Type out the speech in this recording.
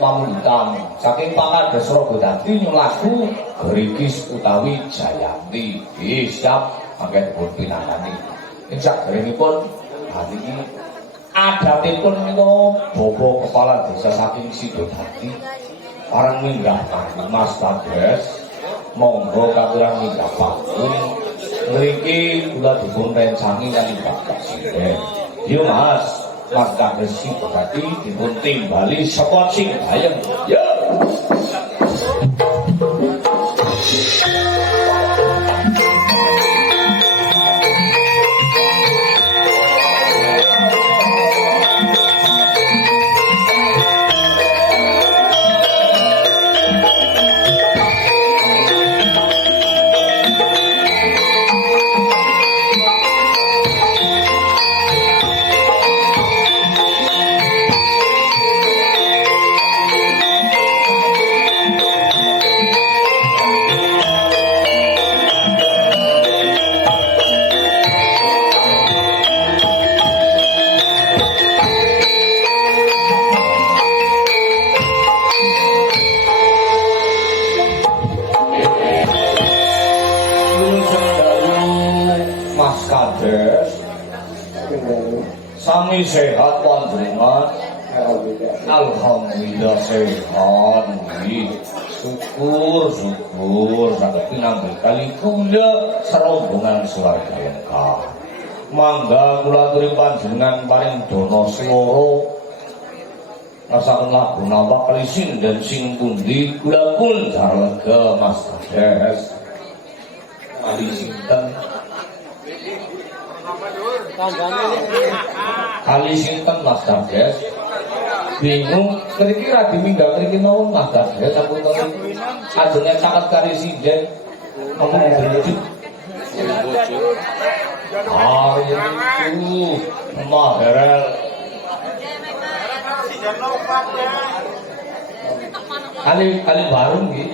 Pamungkam saking Pangadas Ragadadi nyulaku Gerikis utawi Jayanti. Siap mangke dipun pinanani. Ing sakderengipun hari ini adatipun menika Bapak Kepala Desa saking Sidodadi parang minggah kangge Mas Bagas. Monggo katurang minggah panggung. Mriki kula dipun rencani kaliyan Bapak Presiden. Yo Mas Mas Bagas Sidodadi dipun timbali saka sing bayeng. Yo. Sami sehat panjenengan. Alhamdulillah sehat. Syukur saged pinanggih kali kula serombongan keluarga lengkap. Mangga kula aturi panjenengan paring dana swara. Rasaken lagu napa kali sinden sing pundi kula pun jarlega Mas Bagas. Kali sinten? Kali sinten Mas Bagas? Bingung, mriki ra diminggah mriki mawon Mas Bagas sampun ten. Ajenge caket kali sinden. Ngomong bojo. Itu Maherel. Kali baru nggih.